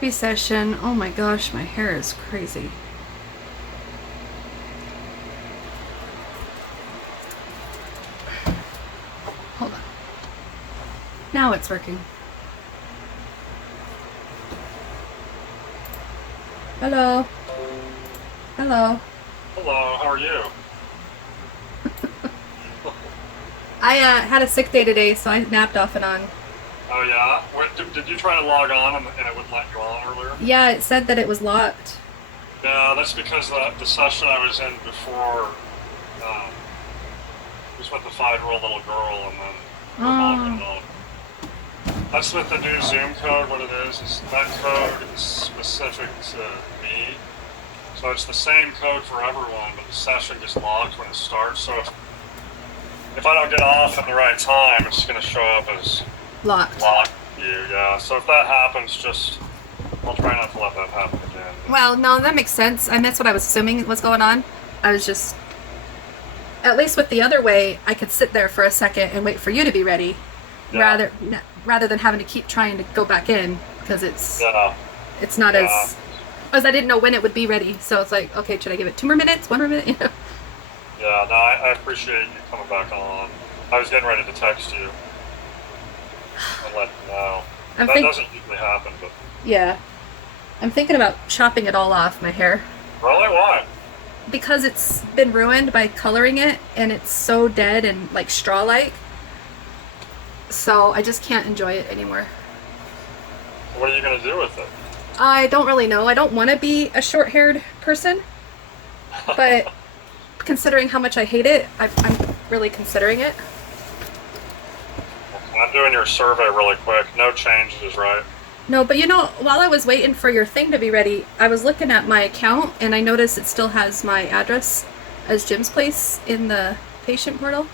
therapy session. Oh my gosh, my hair is crazy. Hold on. Now it's working. Hello. Hello. Hello, how are you? I had a sick day today, so I napped off and on. Oh yeah? Did you try to log on and it wouldn't let you on earlier? Yeah, it said that it was locked. Yeah, that's because the session I was in before was with the 5-year-old little girl and then her mom got Oh. on. That's with the new Zoom code. What it is that code is specific to me. So it's the same code for everyone, but the session gets locked when it starts. So if I don't get off at the right time, it's going to show up as Locked. locked to you, yeah. So if that happens, I'll try not to let that happen again. Well, no, that makes sense. And that's what I was assuming was going on. I was just, at least with the other way, I could sit there for a second and wait for you to be ready, Yeah. rather than having to keep trying to go back in because Yeah, it's not yeah, as I didn't know when it would be ready. So it's like, okay, should I give it 2 more minutes, 1 more minute? yeah. No, I appreciate you coming back on. I was getting ready to text you and let you know. I'm That think doesn't usually happen, but Yeah, I'm thinking about chopping it all off my hair really, why? because it's been ruined by coloring it and it's so dead and like straw-like. So I just can't enjoy it anymore. What are you going to do with it? I don't really know. I don't want to be a short-haired person, but considering how much I hate it, I'm really considering it. I'm doing your survey really quick. No changes, right? No, but while I was waiting for your thing to be ready, I was looking at my account and I noticed it still has my address as Jim's place in the patient portal.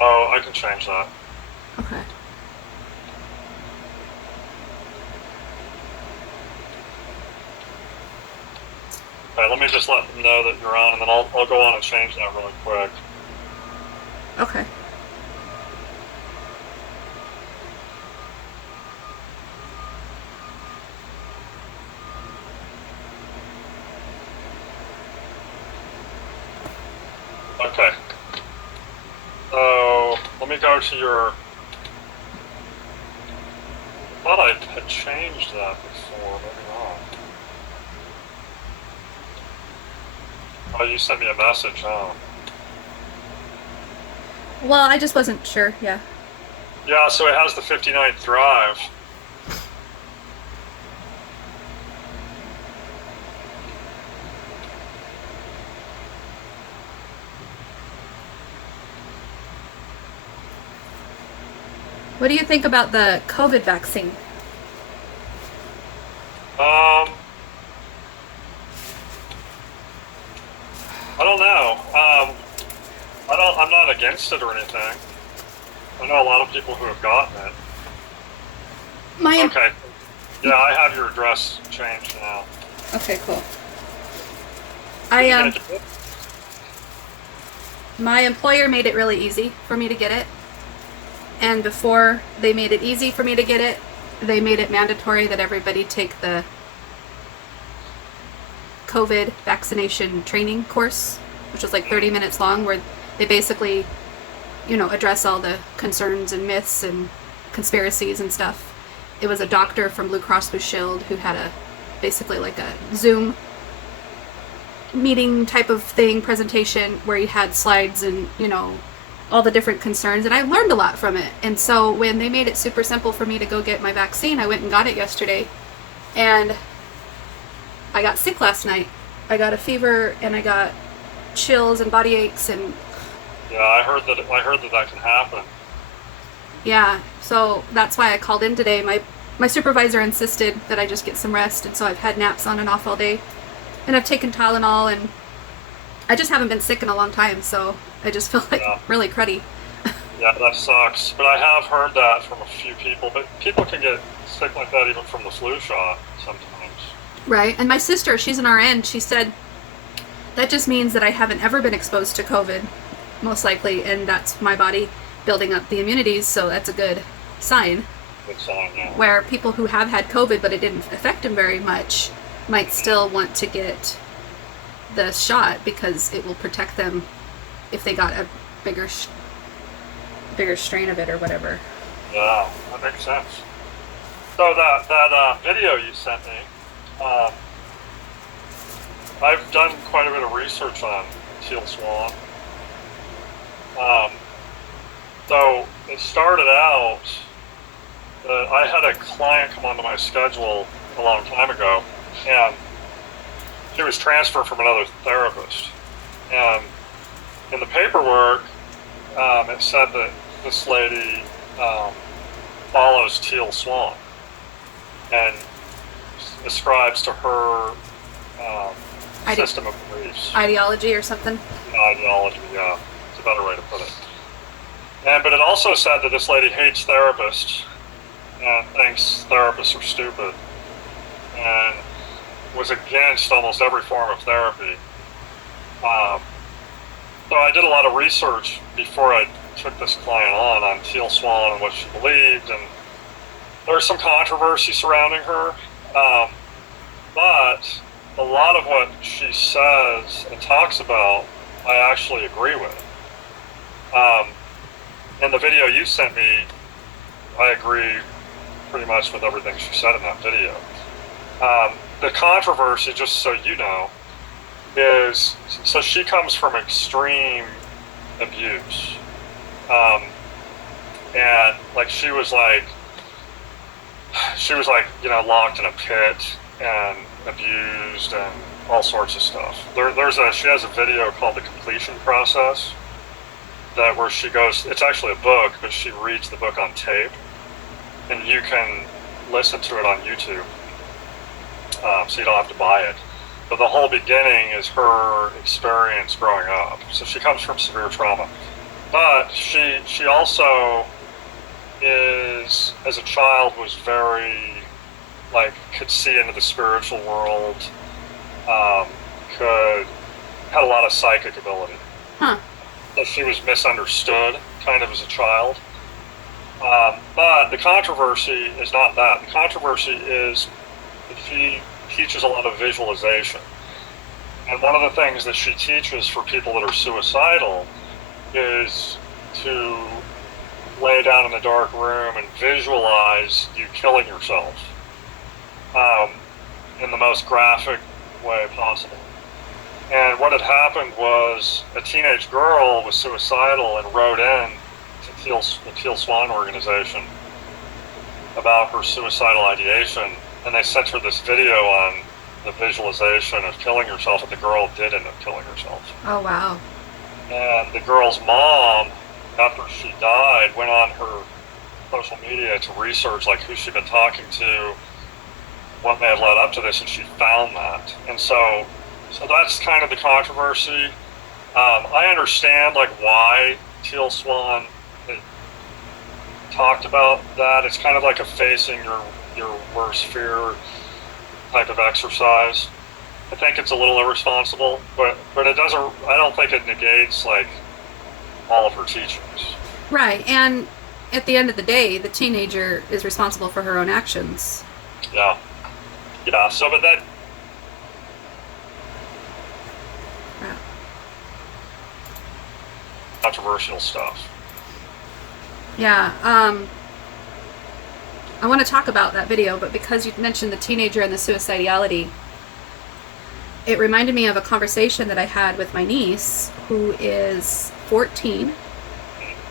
Oh, I can change that. Okay. Okay, let me just let them know that you're on, and then I'll go on and change that really quick. Okay. Okay. So let me go to your. I thought I had changed that before. Maybe not. Oh, you sent me a message, huh? Well, I just wasn't sure. Yeah. Yeah, so it has the 59th drive. What do you think about the COVID vaccine? Um, I don't know. I'm not against it or anything. I know a lot of people who have gotten it. My Okay. Yeah, I have your address changed now. Okay, cool. Did you I get it? My employer made it really easy for me to get it. And before they made it easy for me to get it, they made it mandatory that everybody take the COVID vaccination training course, which was like 30 minutes long, where they basically, address all the concerns and myths and conspiracies and stuff. It was a doctor from Blue Cross Blue Shield who had basically like a Zoom meeting type of thing, presentation, where he had slides and, all the different concerns, and I learned a lot from it. And so when they made it super simple for me to go get my vaccine, I went and got it yesterday, and I got sick last night. I got a fever and I got chills and body aches, and Yeah, I heard that can happen. yeah, so that's why I called in today. My supervisor insisted that I just get some rest, and so I've had naps on and off all day, and I've taken Tylenol, and I just haven't been sick in a long time, so I just feel like Yeah. really cruddy. Yeah, that sucks. But I have heard that from a few people. But people can get sick like that even from the flu shot sometimes. Right, and my sister, she's an RN, she said that just means that I haven't ever been exposed to COVID, most likely, and that's my body building up the immunities, so that's a good sign. Good sign, yeah. Where people who have had COVID but it didn't affect them very much might still want to get the shot because it will protect them if they got a bigger strain of it or whatever. Yeah, that makes sense. So that video you sent me, I've done quite a bit of research on teal swan. So it started out that I had a client come onto my schedule a long time ago, and she was transferred from another therapist. And in the paperwork, it said that this lady follows teal swan and ascribes to her system of beliefs. Ideology or something? Ideology, yeah. It's a better way to put it. But it also said that this lady hates therapists and thinks therapists are stupid and was against almost every form of therapy. So I did a lot of research before I took this client on teal swan and what she believed, and there was some controversy surrounding her. But a lot of what she says and talks about, I actually agree with. In the video you sent me, I agree pretty much with everything she said in that video. The controversy, just so you know, is, so she comes from extreme abuse. And like she was like, locked in a pit and abused and all sorts of stuff. She has a video called The Completion Process, that where she goes, it's actually a book, but she reads the book on tape, and you can listen to it on YouTube, so you don't have to buy it. But the whole beginning is her experience growing up. So she comes from severe trauma. But she also is, as a child, was very, could see into the spiritual world, had a lot of psychic ability. Huh. So she was misunderstood, kind of, as a child. But the controversy is not that. The controversy is that she teaches a lot of visualization. And one of the things that she teaches for people that are suicidal is to lay down in a dark room and visualize you killing yourself in the most graphic way possible. And what had happened was a teenage girl was suicidal and wrote in to the Teal Swan organization about her suicidal ideation, and they sent her this video on the visualization of killing herself, and the girl did end up killing herself. Oh, wow. And the girl's mom, after she died, went on her social media to research who she'd been talking to, what may have led up to this, and she found that. And so that's kind of the controversy. I understand why Teal Swan talked about that. It's kind of like a facing your worst fear type of exercise. I think it's a little irresponsible, but it doesn't. I don't think it negates all of her teachings. Right, and at the end of the day, the teenager is responsible for her own actions. Yeah. So, but that. Wow. Controversial stuff. Yeah, I want to talk about that video, but because you mentioned the teenager and the suicidality, it reminded me of a conversation that I had with my niece, who is 14.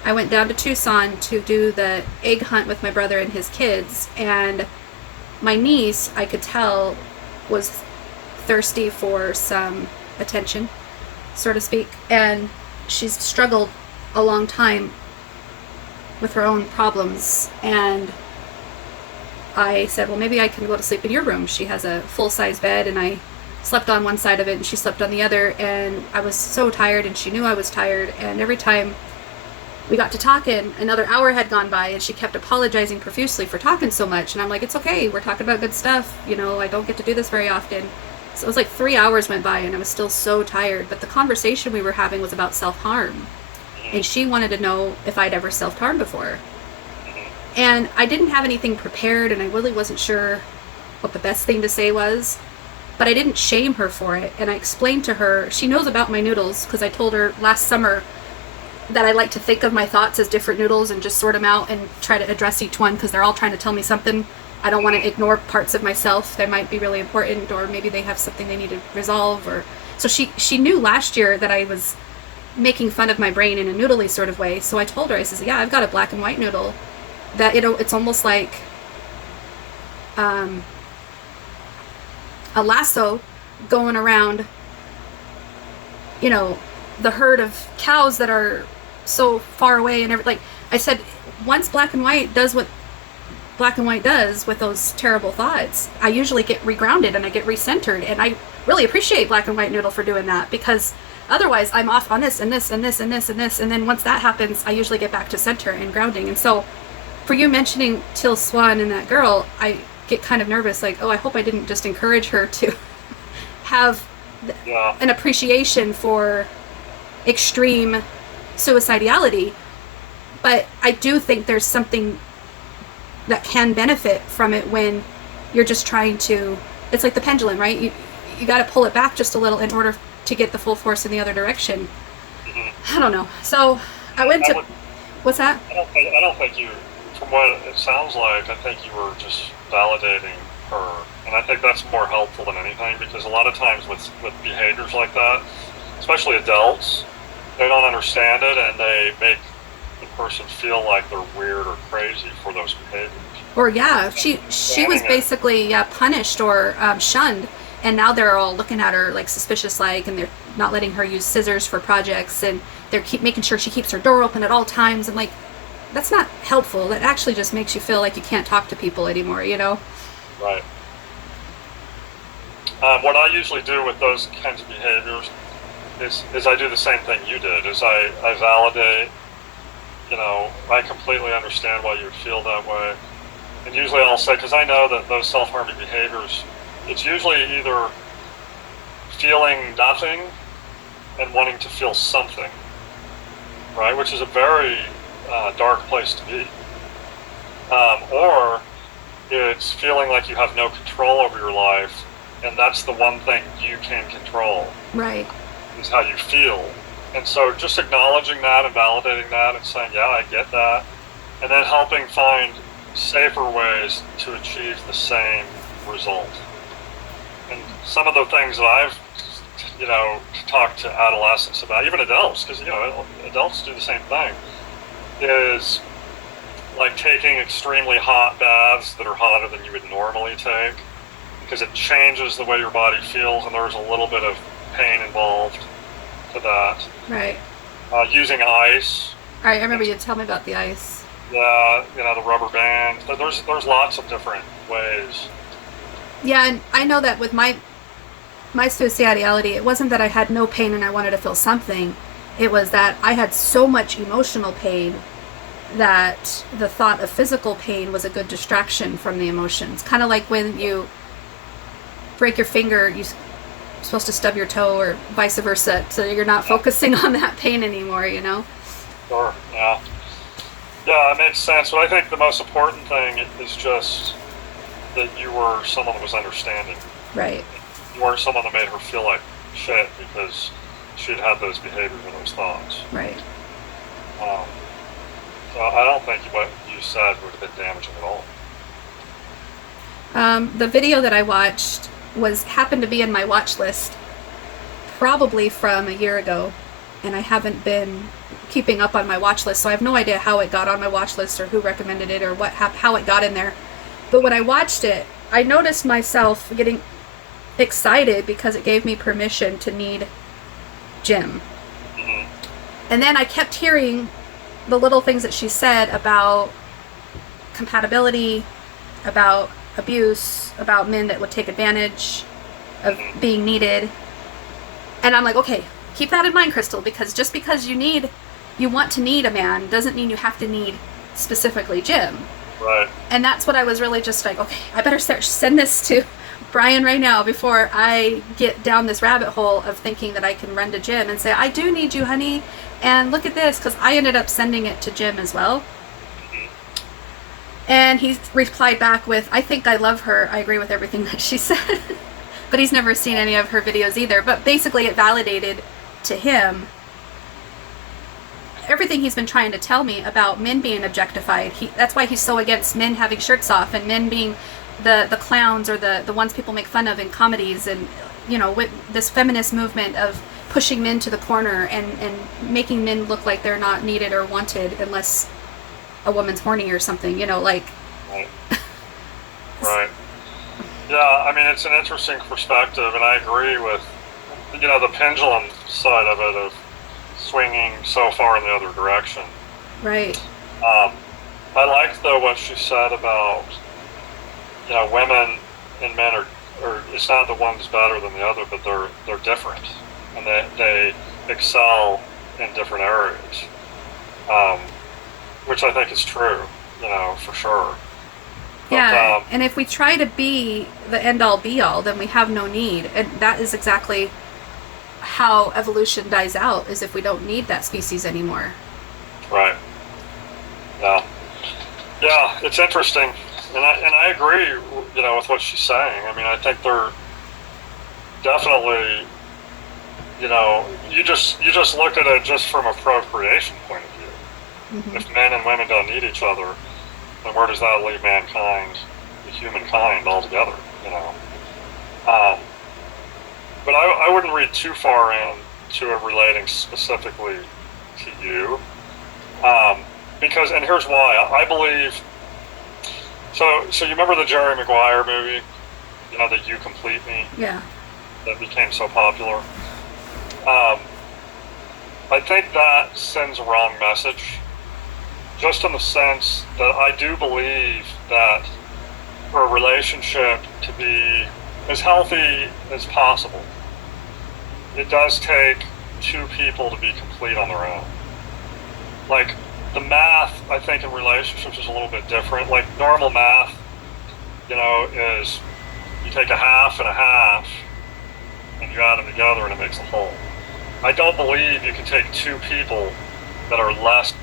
I went down to Tucson to do the egg hunt with my brother and his kids, and my niece, I could tell, was thirsty for some attention, so to speak, and she's struggled a long time with her own problems, and I said, well, maybe I can go to sleep in your room. She has a full-size bed, and I slept on one side of it and she slept on the other, and I was so tired and she knew I was tired, and every time we got to talking, another hour had gone by and she kept apologizing profusely for talking so much, and I'm like, it's okay, we're talking about good stuff, I don't get to do this very often. So it was 3 hours went by and I was still so tired, but the conversation we were having was about self-harm, and she wanted to know if I'd ever self-harmed before. And I didn't have anything prepared, and I really wasn't sure what the best thing to say was. But I didn't shame her for it, and I explained to her, she knows about my noodles, because I told her last summer that I like to think of my thoughts as different noodles and just sort them out and try to address each one, because they're all trying to tell me something. I don't want to ignore parts of myself that might be really important, or maybe they have something they need to resolve. Or so she knew last year that I was making fun of my brain in a noodly sort of way. So I told her, I says, yeah, I've got a black and white noodle that it's almost like a lasso going around, the herd of cows that are so far away and everything. Like I said, once black and white does what black and white does with those terrible thoughts, I usually get regrounded and I get recentered, and I really appreciate black and white noodle for doing that, because otherwise I'm off on this and this and this and this and this, and then once that happens, I usually get back to center and grounding. And so for you mentioning Till Swan and that girl, I get kind of nervous, like, oh, I hope I didn't just encourage her to have an appreciation for extreme suicidality. But I do think there's something that can benefit from it when you're just trying to, it's like the pendulum, right? You got to pull it back just a little in order to get the full force in the other direction. Mm-hmm. I don't know. So I went to, what's that? I don't think you, from what it sounds like, I think you were just validating her. And I think that's more helpful than anything, because a lot of times with behaviors like that, especially adults, they don't understand it, and they make the person feel like they're weird or crazy for those behaviors. Or she was basically punished or shunned, and now they're all looking at her like suspicious, like, and they're not letting her use scissors for projects, and they're making sure she keeps her door open at all times. And like, that's not helpful. That actually just makes you feel like you can't talk to people anymore, Right. What I usually do with those kinds of behaviors is I do the same thing you did, is I validate, I completely understand why you would feel that way. And usually I'll say, because I know that those self-harming behaviors, it's usually either feeling nothing and wanting to feel something, right? Which is a very dark place to be. Or it's feeling like you have no control over your life, and that's the one thing you can control. Right. Is how you feel. And so just acknowledging that and validating that and saying, yeah, I get that. And then helping find safer ways to achieve the same result. And some of the things that I've, talked to adolescents about, even adults, because, adults do the same thing, is like taking extremely hot baths that are hotter than you would normally take, because it changes the way your body feels, and there's a little bit of pain involved to that. Right. Using ice. All right, I remember you tell me about the ice. Yeah, the rubber band. There's lots of different ways. Yeah, and I know that with my suicidality, it wasn't that I had no pain and I wanted to feel something. It was that I had so much emotional pain that the thought of physical pain was a good distraction from the emotions. Kind of like when you break your finger, you're supposed to stub your toe, or vice versa, so you're not focusing on that pain anymore, Sure, yeah. Yeah, it makes sense. But I think the most important thing is just that you were someone that was understanding. Right. You weren't someone that made her feel like shit because she'd had those behaviors and those thoughts. Right. So I don't think what you said would have been damaging at all. The video that I watched happened to be in my watch list probably from a year ago, and I haven't been keeping up on my watch list, so I have no idea how it got on my watch list or who recommended it or how it got in there. But when I watched it, I noticed myself getting excited because it gave me permission to need Jim. Mm-hmm. And then I kept hearing the little things that she said about compatibility, about abuse, about men that would take advantage of being needed. And I'm like, okay, keep that in mind, Crystal, because just because you want to need a man doesn't mean you have to need specifically Jim. Right. And that's what I was really just like, okay, I better send this to Brian right now before I get down this rabbit hole of thinking that I can run to Jim and say, I do need you, honey, and look at this, because I ended up sending it to Jim as well. And he replied back with, I think I love her. I agree with everything that she said. But he's never seen any of her videos either. But basically it validated to him everything he's been trying to tell me about men being objectified. That's why he's so against men having shirts off and men being the clowns or the ones people make fun of in comedies, and with this feminist movement of pushing men to the corner and making men look like they're not needed or wanted unless a woman's horny or something, like. Right. Right. Yeah, I mean, it's an interesting perspective, and I agree with, the pendulum side of it, of swinging so far in the other direction. Right. I liked, though, what she said about, women and men are it's not the one's better than the other, but they're different, and they excel in different areas, which I think is true, for sure. But, yeah, and if we try to be the end-all be-all, then we have no need, and that is exactly how evolution dies out, is if we don't need that species anymore. Right. Yeah. Yeah, it's interesting, and I agree, with what she's saying. I mean, I think they're definitely, you just look at it just from a procreation point of view. Mm-hmm. If men and women don't need each other, then where does that leave mankind, the humankind, altogether? But I wouldn't read too far into it relating specifically to you, because, and here's why. I believe. So you remember the Jerry Maguire movie, the You Complete Me? Yeah. That became so popular. I think that sends a wrong message, just in the sense that I do believe that for a relationship to be as healthy as possible, it does take two people to be complete on their own. Like, the math, I think, in relationships is a little bit different. Like, normal math, is you take a half and a half and you add them together and it makes a whole. I don't believe you can take two people that are less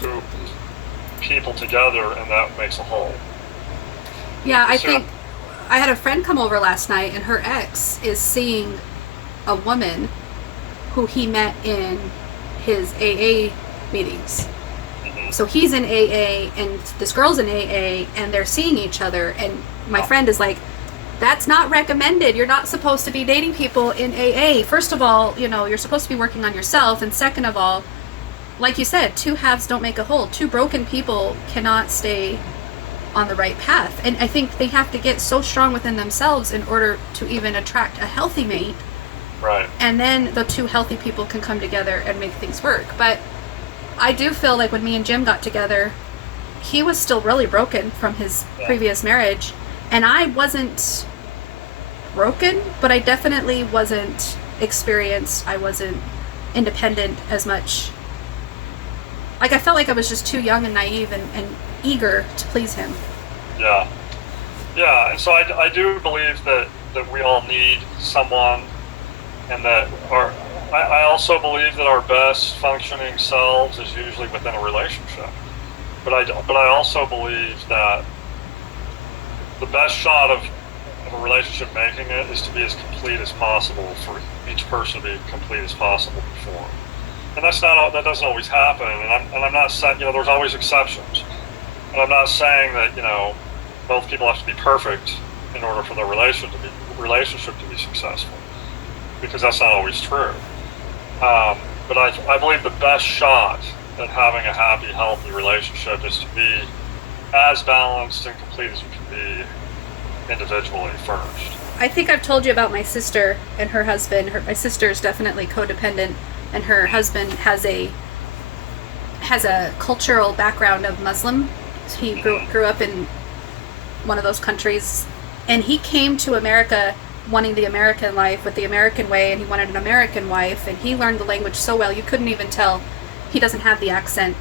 two people together and that makes a whole. Yeah, I think I had a friend come over last night, and her ex is seeing a woman who he met in his AA meetings. Mm-hmm. So he's in AA and this girl's in AA and they're seeing each other, and my friend is like, that's not recommended. You're not supposed to be dating people in AA. First of all, you're supposed to be working on yourself, and second of all, like you said, two halves don't make a whole. Two broken people cannot stay on the right path. And I think they have to get so strong within themselves in order to even attract a healthy mate. Right. And then the two healthy people can come together and make things work. But I do feel like when me and Jim got together, he was still really broken from his previous marriage. And I wasn't broken, but I definitely wasn't experienced. I wasn't independent as much. Like, I felt like I was just too young and naive and eager to please him. Yeah. Yeah, and so I do believe that we all need someone, and that I also believe that our best functioning selves is usually within a relationship. But I also believe that the best shot of a relationship making it is to be as complete as possible, for each person to be complete as possible before. And that doesn't always happen, and I'm not saying, there's always exceptions. And I'm not saying that, both people have to be perfect in order for their relationship to be successful, because that's not always true. But I believe the best shot at having a happy, healthy relationship is to be as balanced and complete as you can be individually first. I think I've told you about my sister and her husband. My sister is definitely codependent, and her husband has a cultural background of Muslim. He grew up in one of those countries, and he came to America wanting the American life with the American way, and he wanted an American wife, and he learned the language so well you couldn't even tell he doesn't have the accent.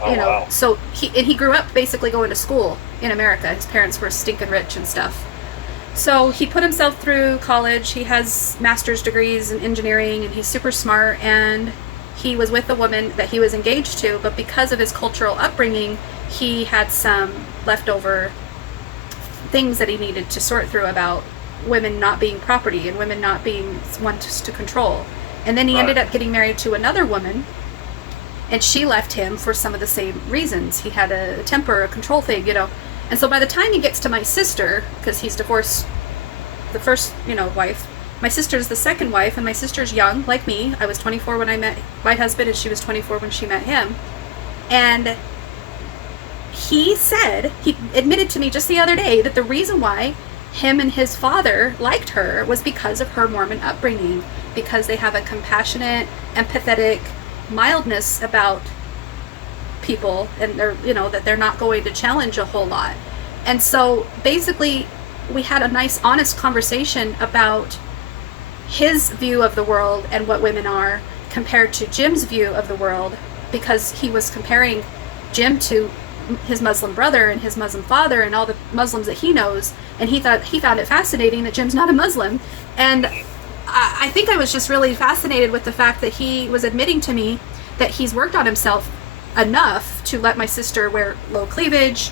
Wow. So he grew up basically going to school in America. His parents were stinking rich and stuff. So he put himself through college. He has master's degrees in engineering, and he's super smart, and he was with a woman that he was engaged to, but because of his cultural upbringing, he had some leftover things that he needed to sort through about women not being property and women not being one to control. And then he ended up getting married to another woman, and she left him for some of the same reasons. He had a temper, a control thing, And so by the time he gets to my sister, because he's divorced the first, wife, my sister's the second wife, and my sister's young, like me. I was 24 when I met my husband, and she was 24 when she met him. And he admitted to me just the other day that the reason why him and his father liked her was because of her Mormon upbringing, because they have a compassionate, empathetic mildness about people, and they're, that they're not going to challenge a whole lot. And so basically we had a nice, honest conversation about his view of the world and what women are compared to Jim's view of the world, because he was comparing Jim to his Muslim brother and his Muslim father and all the Muslims that he knows, and he found it fascinating that Jim's not a Muslim. And I think I was just really fascinated with the fact that he was admitting to me that he's worked on himself enough to let my sister wear low cleavage,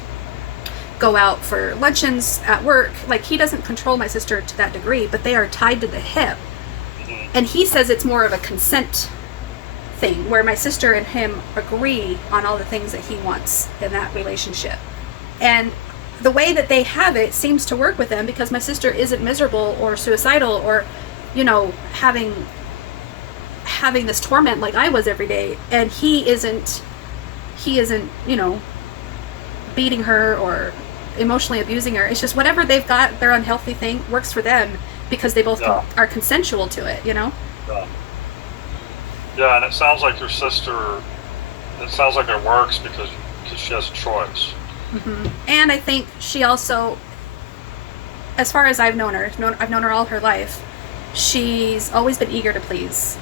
go out for luncheons at work. Like, he doesn't control my sister to that degree, but they are tied to the hip. And he says it's more of a consent thing, where my sister and him agree on all the things that he wants in that relationship. And the way that they have it seems to work with them, because my sister isn't miserable or suicidal or, having this torment like I was every day. And he isn't, beating her or emotionally abusing her. It's just whatever they've got, their unhealthy thing works for them, because they both are consensual to it, Yeah, and it sounds like your sister, it sounds like it works because she has a choice. Mm-hmm. And I think she also, as far as I've known her, I've known her all her life, she's always been eager to please.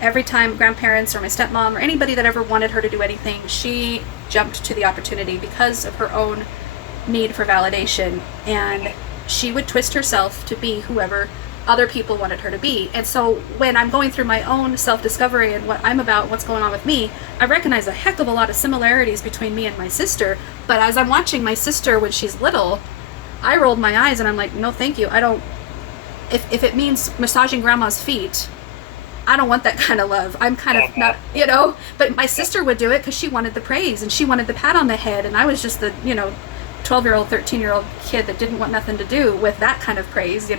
Every time grandparents or my stepmom or anybody that ever wanted her to do anything, she jumped to the opportunity because of her own need for validation, and she would twist herself to be whoever other people wanted her to be. And so when I'm going through my own self-discovery and what I'm about, what's going on with me, I recognize a heck of a lot of similarities between me and my sister. But as I'm watching my sister when she's little, I rolled my eyes and I'm like, no thank you. I don't, if it means massaging grandma's feet, I don't want that kind of love. I'm kind of not, but my sister would do it because she wanted the praise and she wanted the pat on the head, and I was just the 12-year-old 13-year-old kid that didn't want nothing to do with that kind of praise.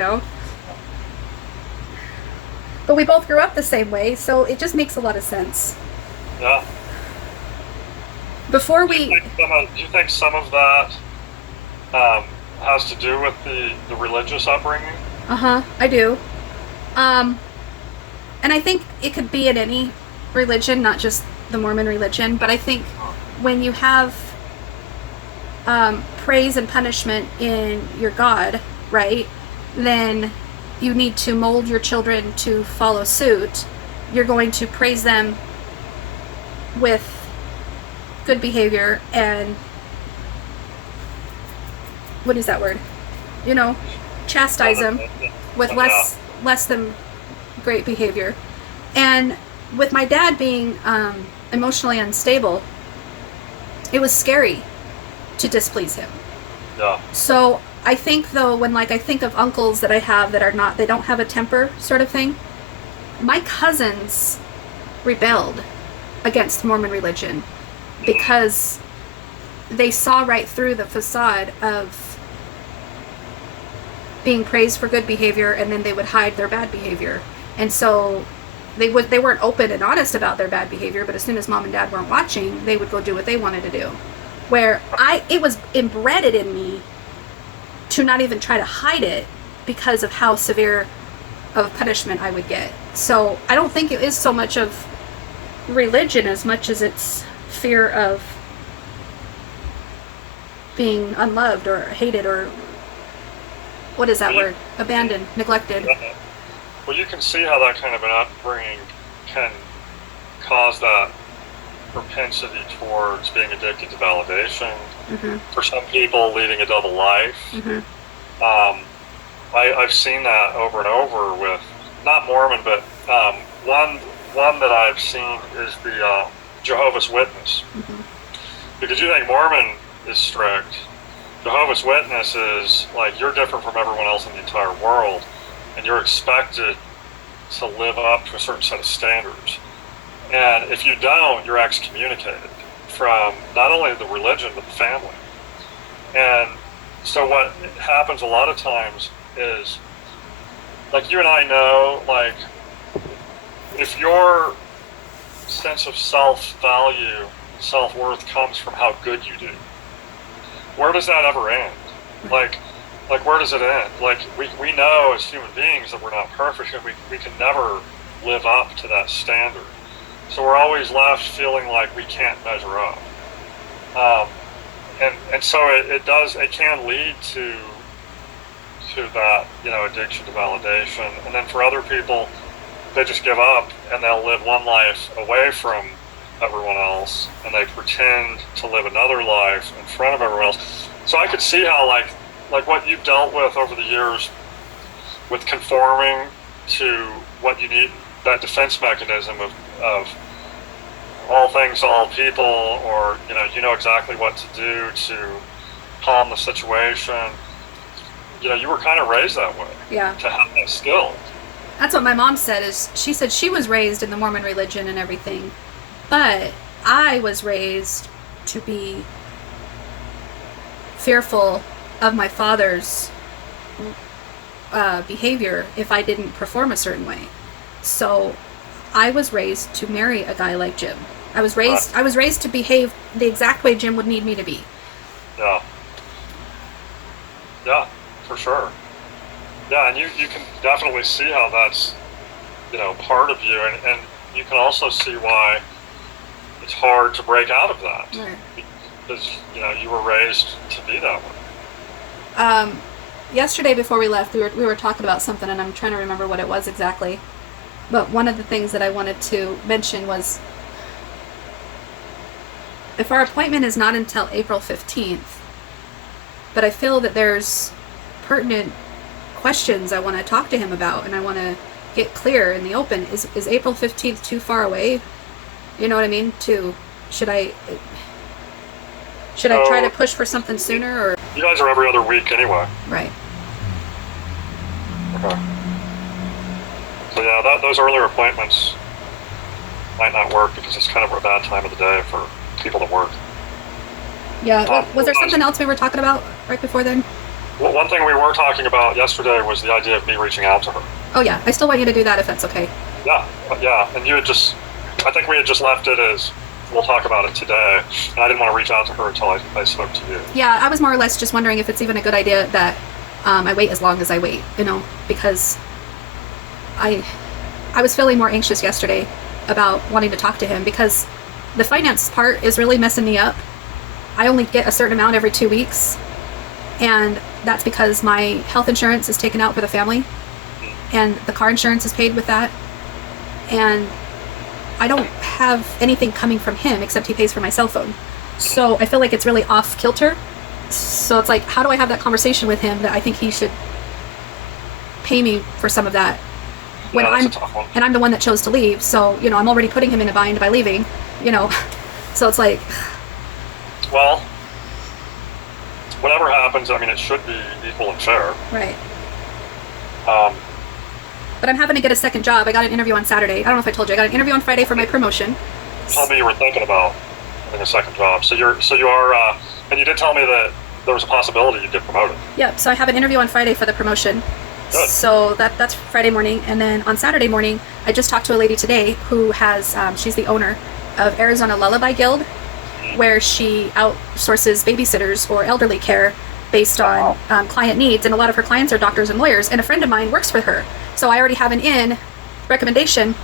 But we both grew up the same way, so it just makes a lot of sense. Yeah. Before do you think some of that has to do with the religious upbringing? I do. And I think it could be in any religion, not just the Mormon religion, but I think when you have praise and punishment in your God, right, then you need to mold your children to follow suit. You're going to praise them with good behavior and, what is that word? Chastise them with less than great behavior. And with my dad being emotionally unstable, it was scary to displease him. Yeah. So I think though, when I think of uncles that I have that are not, they don't have a temper sort of thing, my cousins rebelled against Mormon religion because they saw right through the facade of being praised for good behavior, and then they would hide their bad behavior. And so they weren't open and honest about their bad behavior, but as soon as mom and dad weren't watching, they would go do what they wanted to do. Where it was embedded in me to not even try to hide it because of how severe of punishment I would get. So I don't think it is so much of religion as much as it's fear of being unloved or hated, or what is that word? Abandoned, neglected. Well, you can see how that kind of an upbringing can cause that propensity towards being addicted to validation. Mm-hmm. For some people, leading a double life. Mm-hmm. I've seen that over and over with, not Mormon, but one one that I've seen is the Jehovah's Witness. Mm-hmm. Because you think Mormon is strict. Jehovah's Witness is like, you're different from everyone else in the entire world, and you're expected to live up to a certain set of standards. And if you don't, you're excommunicated from not only the religion, but the family. And so what happens a lot of times is, like you and I know, like, if your sense of self-value, self-worth comes from how good you do, where does that ever end? Like where does it end? Like, we know as human beings that we're not perfect, and we can never live up to that standard. So we're always left feeling like we can't measure up. And so it can lead to that, addiction to validation. And then for other people, they just give up and they'll live one life away from everyone else, and they pretend to live another life in front of everyone else. So I could see how like what you've dealt with over the years with conforming to what you need, that defense mechanism of all things to all people, or you know exactly what to do to calm the situation. You were kind of raised that way. Yeah. To have that skill. That's what my mom said. She said she was raised in the Mormon religion and everything, but I was raised to be fearful of my father's behavior if I didn't perform a certain way. So I was raised to marry a guy like Jim. I was raised to behave the exact way Jim would need me to be. Yeah. Yeah, for sure. Yeah, and you can definitely see how that's, part of you, and you can also see why it's hard to break out of that. Right. Because, you were raised to be that way. Yesterday before we left, we were talking about something, and I'm trying to remember what it was exactly. But one of the things that I wanted to mention was, if our appointment is not until April 15th, but I feel that there's pertinent questions I want to talk to him about, and I want to get clear in the open. Is April 15th too far away? You know what I mean? Should I try to push for something sooner, or? You guys are every other week anyway. Right. Okay. So yeah, those earlier appointments might not work because it's kind of a bad time of the day for people to work. Yeah. Was there something else we were talking about right before then? Well, one thing we were talking about yesterday was the idea of me reaching out to her. Oh yeah, I still want you to do that if that's okay. Yeah, and I think we had just left it as, we'll talk about it today, and I didn't want to reach out to her until I spoke to you. Yeah, I was more or less just wondering if it's even a good idea that I wait as long as I wait, because I was feeling more anxious yesterday about wanting to talk to him, because the finance part is really messing me up. I only get a certain amount every 2 weeks, and that's because my health insurance is taken out for the family, and the car insurance is paid with that, and I don't have anything coming from him except he pays for my cell phone. So I feel like it's really off kilter. So it's like, how do I have that conversation with him that I think he should pay me for some of that when I'm the one that chose to leave? So, I'm already putting him in a bind by leaving, so it's like, well, whatever happens, it should be equal and fair. Right. But I'm having to get a second job. I got an interview on Saturday. I don't know if I told you. I got an interview on Friday for my promotion. You told me you were thinking about having a second job. So you are, and you did tell me that there was a possibility you'd get promoted. Yep. So I have an interview on Friday for the promotion. Good. So that's Friday morning. And then on Saturday morning, I just talked to a lady today who has, she's the owner of Arizona Lullaby Guild, where she outsources babysitters or elderly care based on client needs. And a lot of her clients are doctors and lawyers. And a friend of mine works for her. So I already have an recommendation,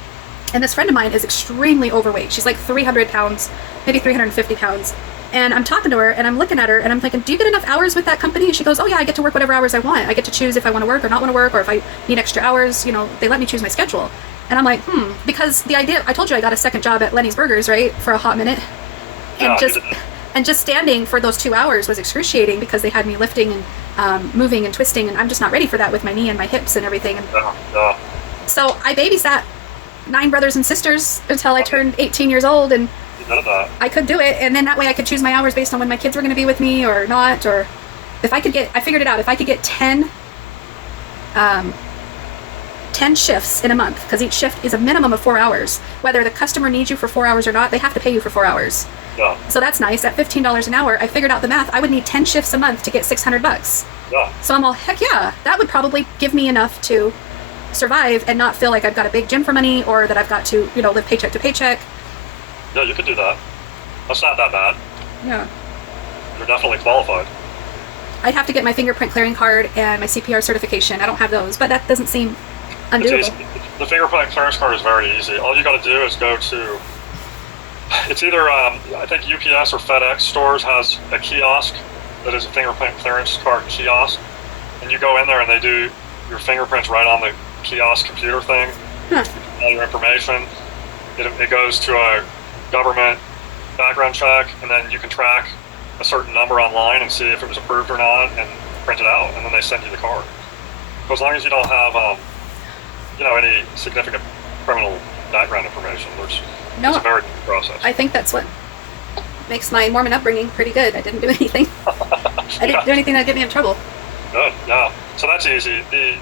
and this friend of mine is extremely overweight. She's like 300 pounds, maybe 350 pounds. And I'm talking to her, and I'm looking at her, and I'm thinking, do you get enough hours with that company? And she goes, oh yeah, I get to work whatever hours I want. I get to choose if I want to work or not want to work, or if I need extra hours, they let me choose my schedule. And I'm like, because the idea, I told you I got a second job at Lenny's Burgers, right, for a hot minute. And just standing for those 2 hours was excruciating, because they had me lifting and moving and twisting, and I'm just not ready for that with my knee and my hips and everything. So I babysat 9 brothers and sisters until I turned 18 years old, and You did that. I could do it, and then that way I could choose my hours based on when my kids were going to be with me or not, or if I figured it out, if I could get 10 shifts in a month, because each shift is a minimum of 4 hours. Whether the customer needs you for 4 hours or not, they have to pay you for 4 hours. Yeah. So that's nice. At $15 an hour, I figured out the math. I would need 10 shifts a month to get $600. Yeah. So I'm all, heck yeah, that would probably give me enough to survive and not feel like I've got a big gym for money, or that I've got to, live paycheck to paycheck. Yeah, you could do that. That's not that bad. Yeah. You're definitely qualified. I'd have to get my fingerprint clearing card and my CPR certification. I don't have those, but that doesn't seem undoable. The fingerprint clearance card is very easy. All you got to do is go to, it's either, I think UPS or FedEx stores has a kiosk that is a fingerprint clearance card kiosk. And you go in there and they do your fingerprints right on the kiosk computer thing. All your information. It goes to a government background check, and then you can track a certain number online and see if it was approved or not, and print it out, and then they send you the card. So as long as you don't have, any significant criminal background information, it's a very good process. I think that's what makes my Mormon upbringing pretty good. I didn't do anything. I didn't do anything that would get me in trouble. Good, yeah. So that's easy. The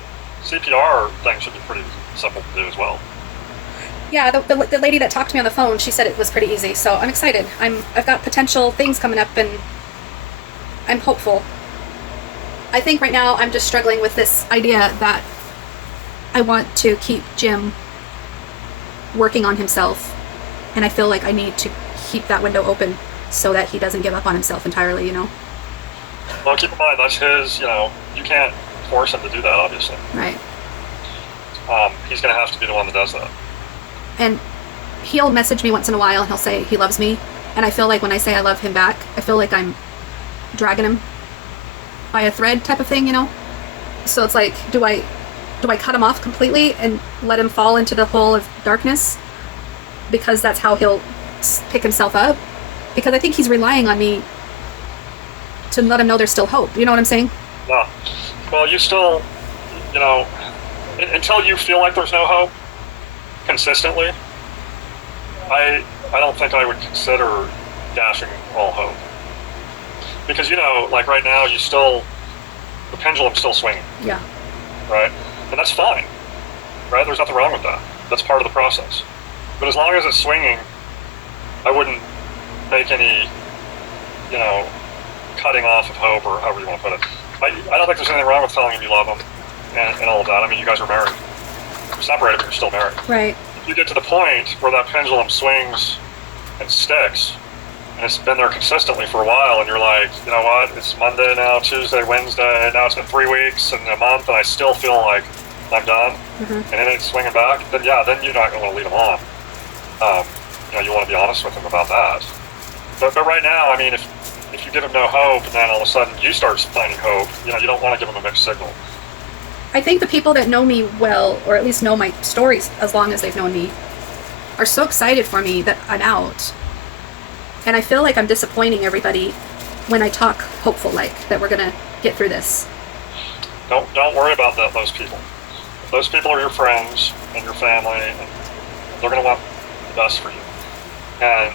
CPR thing should be pretty simple to do as well. Yeah, the lady that talked to me on the phone, she said it was pretty easy. So I'm excited. I've got potential things coming up, and I'm hopeful. I think right now I'm just struggling with this idea that I want to keep Jim working on himself, and I feel like I need to keep that window open so that he doesn't give up on himself entirely, Well, keep in mind, that's his, you can't force him to do that, obviously. Right. He's going to have to be the one that does that. And he'll message me once in a while, and he'll say he loves me, and I feel like when I say I love him back, I feel like I'm dragging him by a thread type of thing, So it's like, do I cut him off completely and let him fall into the hole of darkness, because that's how he'll pick himself up? Because I think he's relying on me to let him know there's still hope. You know what I'm saying? Yeah. Well, you still, until you feel like there's no hope consistently, I don't think I would consider dashing all hope. Because, like right now, the pendulum's still swinging. Yeah. Right? And that's fine. Right? There's nothing wrong with that. That's part of the process. But as long as it's swinging, I wouldn't make any, cutting off of hope, or however you want to put it. I don't think there's anything wrong with telling him you love him and all of that. I mean, you guys are married. You're separated, but you're still married. Right. If you get to the point where that pendulum swings and sticks, and it's been there consistently for a while, and you're like, you know what, it's Monday now, Tuesday, Wednesday, now it's been 3 weeks and a month, and I still feel like I'm done, and then it's swinging back, then you're not going to lead him on. You want to be honest with him about that. But right now, I mean, if you give him no hope, and then all of a sudden you start finding hope, you don't want to give him a mixed signal. I think the people that know me well, or at least know my stories as long as they've known me, are so excited for me that I'm out. And I feel like I'm disappointing everybody when I talk hopeful, that we're going to get through this. Don't worry about those people. Those people are your friends and your family, and they're going to want the best for you. And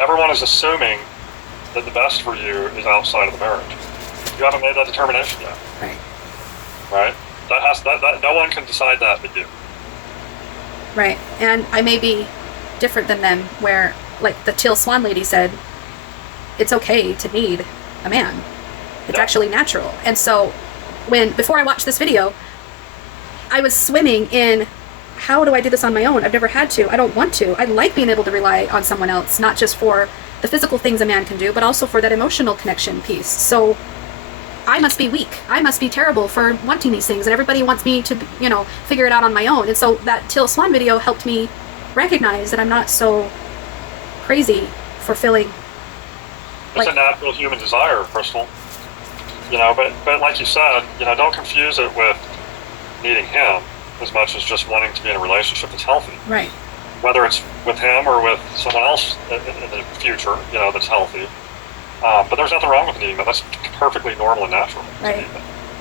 everyone is assuming that the best for you is outside of the marriage. You haven't made that determination yet. Right. Right? That no one can decide that but you. Right. And I may be different than them, where, like the Teal Swan lady said, it's okay to need a man. It's actually natural. And so before I watched this video, I was swimming in, how do I do this on my own? I've never had to. I don't want to. I like being able to rely on someone else, not just for the physical things a man can do, but also for that emotional connection piece. So I must be weak. I must be terrible for wanting these things, and everybody wants me to, figure it out on my own. And so that Teal Swan video helped me recognize that I'm not so crazy for feeling it's a natural human desire, Crystal. But like you said, don't confuse it with needing him as much as just wanting to be in a relationship that's healthy. Right. Whether it's with him or with someone else in the future, that's healthy. But there's nothing wrong with needing that. That's perfectly normal and natural. Right.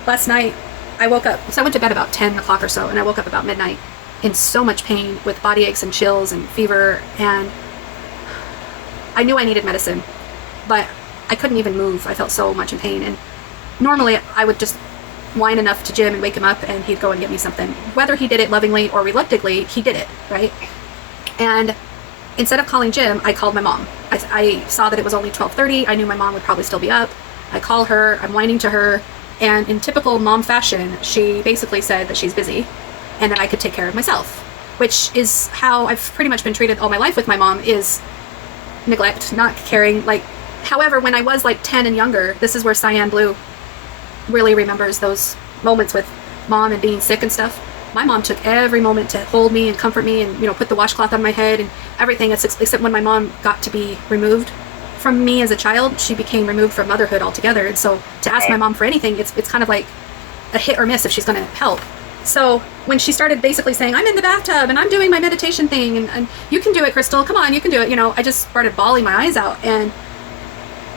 Last night, I woke up, so I went to bed about 10 o'clock or so, and I woke up about midnight, in so much pain with body aches and chills and fever, and I knew I needed medicine, but I couldn't even move. I felt so much in pain, and normally I would just whine enough to Jim and wake him up, and he'd go and get me something. Whether he did it lovingly or reluctantly, he did it, right? And instead of calling Jim, I called my mom. I saw that it was only 12:30. I knew my mom would probably still be up. I call her, I'm whining to her, and in typical mom fashion, she basically said that she's busy and that I could take care of myself, which is how I've pretty much been treated all my life with my mom, is neglect, not caring. Like, however, when I was like 10 and younger, this is where Cyan Blue really remembers those moments with mom and being sick and stuff. My mom took every moment to hold me and comfort me and, you know, put the washcloth on my head and everything, except when my mom got to be removed from me as a child, she became removed from motherhood altogether. And so to ask my mom for anything, it's kind of like a hit or miss if she's going to help. So when she started basically saying, I'm in the bathtub and I'm doing my meditation thing and you can do it, Crystal, come on, you can do it. You know, I just started bawling my eyes out. And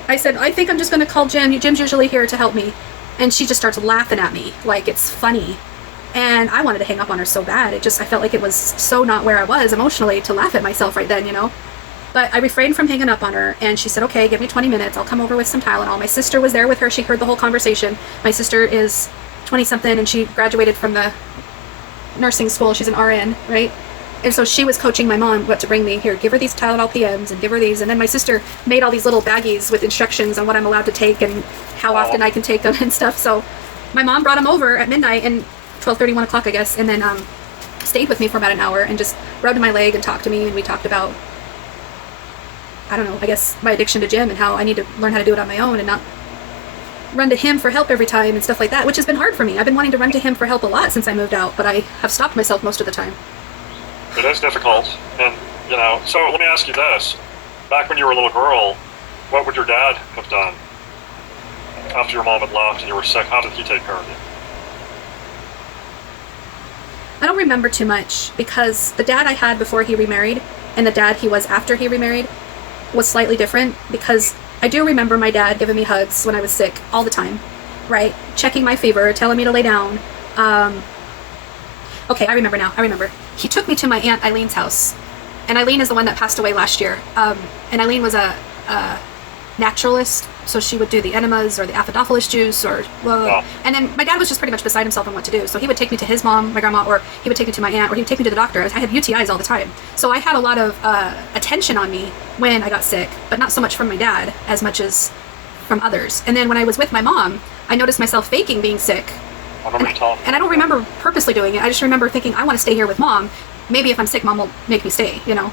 I said, I think I'm just going to call Jim. Jim's usually here to help me. And she just starts laughing at me like it's funny. And I wanted to hang up on her so bad. I felt like it was so not where I was emotionally to laugh at myself right then, you know. But I refrained from hanging up on her, and she said, okay, give me 20 minutes. I'll come over with some Tylenol. My sister was there with her. She heard the whole conversation. My sister is 20-something, and she graduated from the nursing school. She's an RN, right? And so she was coaching my mom what to bring me. Here, give her these Tylenol PMs and give her these. And then my sister made all these little baggies with instructions on what I'm allowed to take and how often I can take them and stuff. So my mom brought them over at midnight and 12:30, 1 o'clock, I guess, and then stayed with me for about an hour and just rubbed my leg and talked to me. And we talked about, I don't know, I guess my addiction to Jim and how I need to learn how to do it on my own and not run to him for help every time and stuff like that, which has been hard for me. I've been wanting to run to him for help a lot since I moved out, but I have stopped myself most of the time. It is difficult. And, you know, so let me ask you this. Back when you were a little girl, what would your dad have done after your mom had left and you were sick? How did he take care of you? I don't remember too much because the dad I had before he remarried and the dad he was after he remarried was slightly different, because I do remember my dad giving me hugs when I was sick all the time, right? Checking my fever, telling me to lay down. Okay, I remember now. He took me to my Aunt Eileen's house, and Eileen is the one that passed away last year. And Eileen was a naturalist, so she would do the enemas or the aphidophyllus juice or and then my dad was just pretty much beside himself on what to do, so he would take me to his mom, my grandma, or he would take me to my aunt, or he would take me to the doctor. I had UTIs all the time, so I had a lot of attention on me when I got sick, but not so much from my dad as much as from others. And then when I was with my mom, I noticed myself faking being sick, and I don't remember purposely doing it. I just remember thinking, I want to stay here with mom. Maybe if I'm sick, mom will make me stay, you know.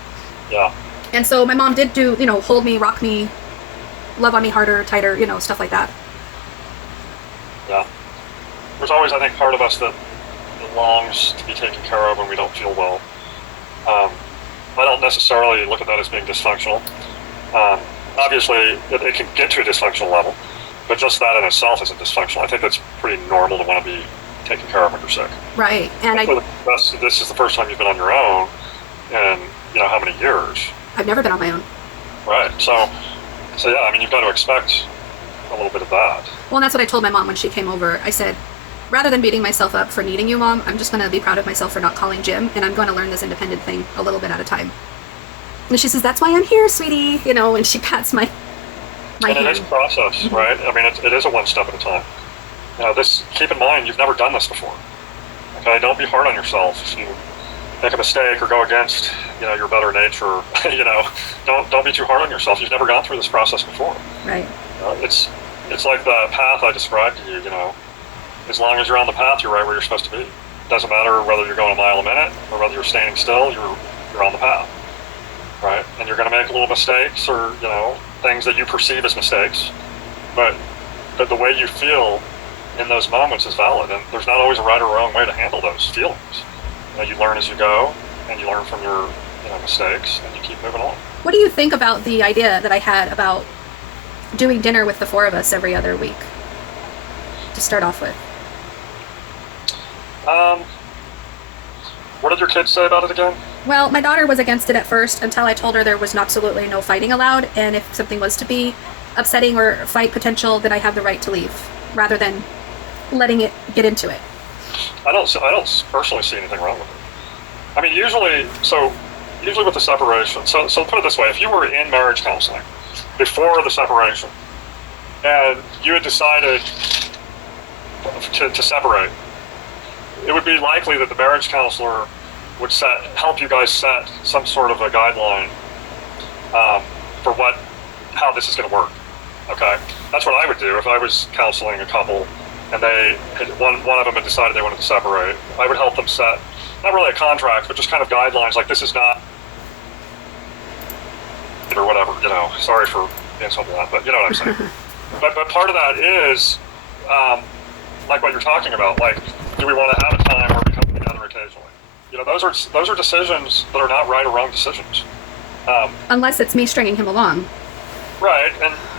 Yeah. And so my mom did do, you know, hold me, rock me, love on me harder, tighter, you know, stuff like that. Yeah. There's always, I think, part of us that longs to be taken care of when we don't feel well. I don't necessarily look at that as being dysfunctional. Obviously, it can get to a dysfunctional level, but just that in itself isn't dysfunctional. I think that's pretty normal to want to be taken care of when you're sick. Right. And this is the first time you've been on your own in, you know, how many years? I've never been on my own. Right. So yeah, I mean, you've got to expect a little bit of that. Well, and that's what I told my mom when she came over. I said, rather than beating myself up for needing you, Mom, I'm just going to be proud of myself for not calling Jim, and I'm going to learn this independent thing a little bit at a time. And she says, that's why I'm here, sweetie, you know, and she pats my hand. And it is a process, right? I mean, it is a one step at a time. You know, keep in mind, you've never done this before. Okay, don't be hard on yourself if you make a mistake or go against, you know, your better nature. You know, don't be too hard on yourself. You've never gone through this process before. Right. It's like the path I described to you. You know, as long as you're on the path, you're right where you're supposed to be. It doesn't matter whether you're going a mile a minute or whether you're standing still. You're on the path, right? And you're going to make little mistakes or, you know, things that you perceive as mistakes, but the way you feel in those moments is valid, and there's not always a right or wrong way to handle those feelings. You know, you learn as you go, and you learn from your, you know, mistakes, and you keep moving on. What do you think about the idea that I had about doing dinner with the four of us every other week, to start off with? What did your kids say about it again? Well, my daughter was against it at first until I told her there was absolutely no fighting allowed, and if something was to be upsetting or fight potential, then I have the right to leave, rather than letting it get into it. I don't personally see anything wrong with it. I mean, usually with the separation, so put it this way, if you were in marriage counseling before the separation and you had decided to separate, it would be likely that the marriage counselor would help you guys set some sort of a guideline for how this is going to work. Okay, that's what I would do if I was counseling a couple and one of them had decided they wanted to separate. I would help them set not really a contract, but just kind of guidelines, like this is not, or whatever. Sorry for being something like that, but you know what I'm saying. but part of that is like what you're talking about. Like, do we want to have a time where we come together occasionally? Those are decisions that are not right or wrong decisions. Unless it's me stringing him along. Right,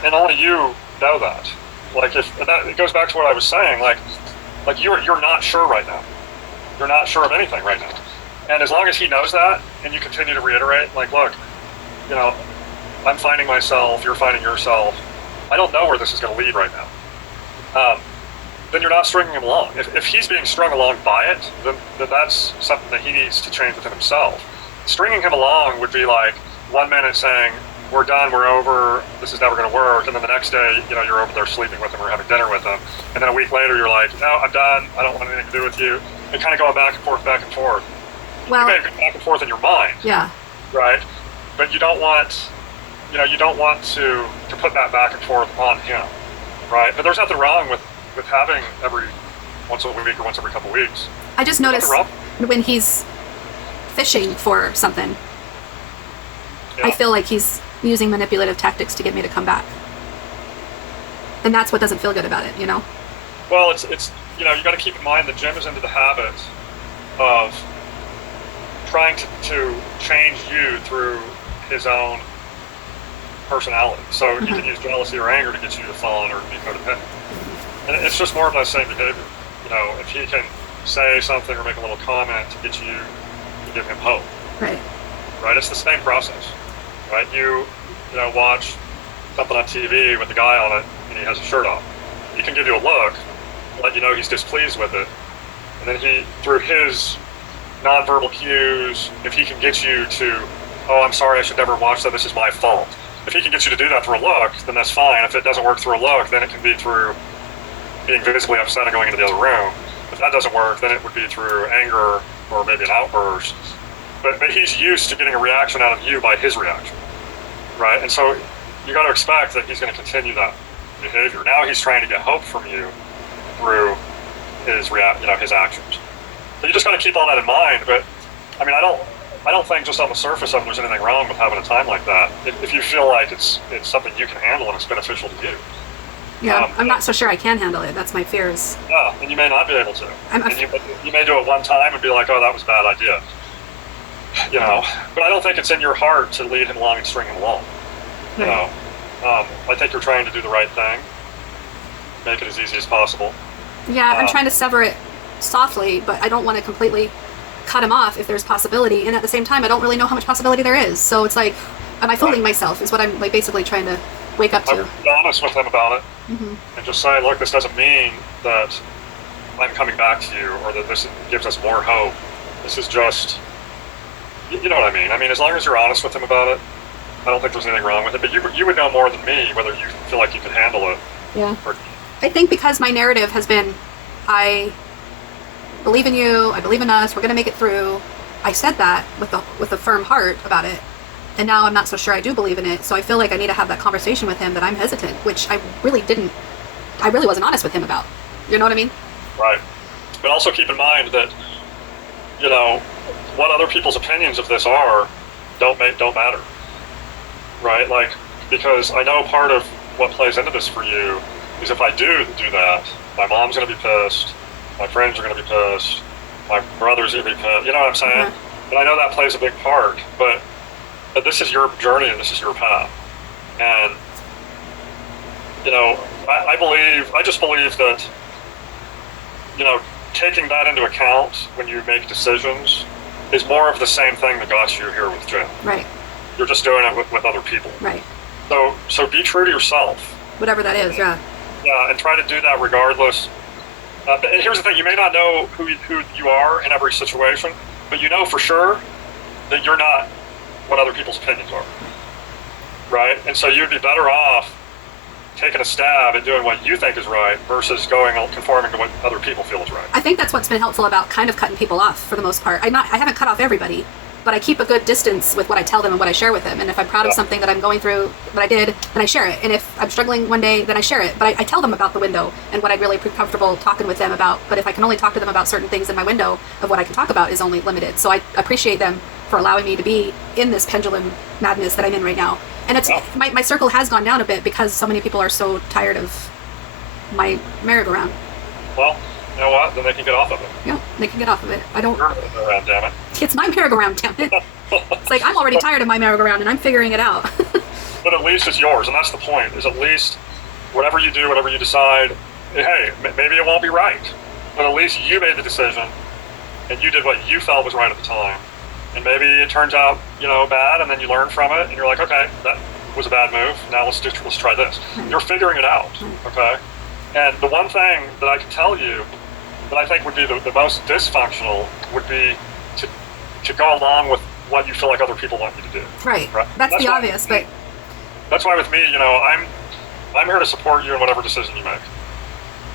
and only you know that. Like, it goes back to what I was saying. Like you're not sure right now. You're not sure of anything right now. And as long as he knows that, and you continue to reiterate, like, look, I'm finding myself, you're finding yourself. I don't know where this is going to lead right now. Then you're not stringing him along. If he's being strung along by it, then that's something that he needs to change within himself. Stringing him along would be like 1 minute saying, we're done, we're over, this is never going to work, and then the next day, you're over there sleeping with him or having dinner with him, and then a week later you're like, no, I'm done, I don't want anything to do with you, and kind of going back and forth. Well, you may go back and forth in your mind, yeah, right? But you don't want, to put that back and forth on him, right? But there's nothing wrong with having every once a week or once every couple weeks. I just noticed when he's fishing for something, yeah. I feel like he's using manipulative tactics to get me to come back. And that's what doesn't feel good about it, Well, it's you got to keep in mind that Jim is into the habit of trying to change you through his own personality. So he can use jealousy or anger to get you to fall on or be codependent. And it's just more of that same behavior. If he can say something or make a little comment to get you to give him hope. Right. Right? It's the same process. Right? You watch something on TV with the guy on it and he has a shirt on. He can give you a look, let you know he's displeased with it. And then he, through his nonverbal cues, if he can get you to, oh, I'm sorry, I should never watch that, this is my fault. If he can get you to do that through a look, then that's fine. If it doesn't work through a look, then it can be through being visibly upset and going into the other room. If that doesn't work, then it would be through anger or maybe an outburst. But he's used to getting a reaction out of you by his reaction, right? And so you got to expect that he's going to continue that behavior. Now he's trying to get hope from you through his his actions. So you just got to keep all that in mind. But I mean, I don't think just on the surface of it there's anything wrong with having a time like that. If you feel like it's something you can handle and it's beneficial to you. Yeah, I'm not so sure I can handle it. That's my fears. Yeah, and you may not be able to. You may do it one time and be like, oh, that was a bad idea. But I don't think it's in your heart to lead him along and string him along. Right. I think you're trying to do the right thing, make it as easy as possible. Yeah, I'm trying to sever it softly, but I don't want to completely cut him off if there's possibility. And at the same time, I don't really know how much possibility there is. So it's like, am I fooling myself? Is what I'm basically trying to wake up to. I would be honest with him about it, and just say, look, this doesn't mean that I'm coming back to you or that this gives us more hope. This is just, you know what I mean? I mean, as long as you're honest with him about it, I don't think there's anything wrong with it. But you would know more than me whether you feel like you can handle it. Yeah. I think because my narrative has been, I believe in you, I believe in us, we're going to make it through. I said that with a firm heart about it. And now I'm not so sure I do believe in it. So I feel like I need to have that conversation with him that I'm hesitant, which I really wasn't honest with him about. You know what I mean? Right. But also keep in mind that, what other people's opinions of this are don't matter. Right? Like, because I know part of what plays into this for you is if I do that, my mom's going to be pissed, my friends are going to be pissed, my brother's going to be pissed. You know what I'm saying? Mm-hmm. And I know that plays a big part, but this is your journey and this is your path. And, I just believe that, taking that into account when you make decisions is more of the same thing that got you here with Jim. Right. You're just doing it with other people. Right. So be true to yourself. Whatever that is, yeah. Yeah, and try to do that regardless. But here's the thing, you may not know who you are in every situation, but you know for sure that you're not what other people's opinions are, right? And so you'd be better off taking a stab at doing what you think is right versus conforming to what other people feel is right. I think that's what's been helpful about kind of cutting people off for the most part. I haven't cut off everybody, but I keep a good distance with what I tell them and what I share with them. And if I'm proud of something that I'm going through, that I did, then I share it. And if I'm struggling one day, then I share it. But I tell them about the window and what I'd really be comfortable talking with them about. But if I can only talk to them about certain things, then my window of what I can talk about is only limited. So I appreciate them for allowing me to be in this pendulum madness that I'm in right now. And it's my circle has gone down a bit because so many people are so tired of my merry-go-round. Well, you know what? Then they can get off of it. Yeah, they can get off of it. I don't. Merry-go-round, damn it. It's my merry-go-round, damn it. It's like I'm already tired of my merry-go-round and I'm figuring it out. But at least it's yours, and that's the point. Is at least whatever you do, whatever you decide, hey, maybe it won't be right, but at least you made the decision, and you did what you felt was right at the time. And maybe it turns out, bad, and then you learn from it, and you're like, okay, that was a bad move. Now let's try this. You're figuring it out, okay? And the one thing that I can tell you that I think would be the most dysfunctional would be to go along with what you feel like other people want you to do. Right. That's the obvious, but that's why with me, I'm here to support you in whatever decision you make.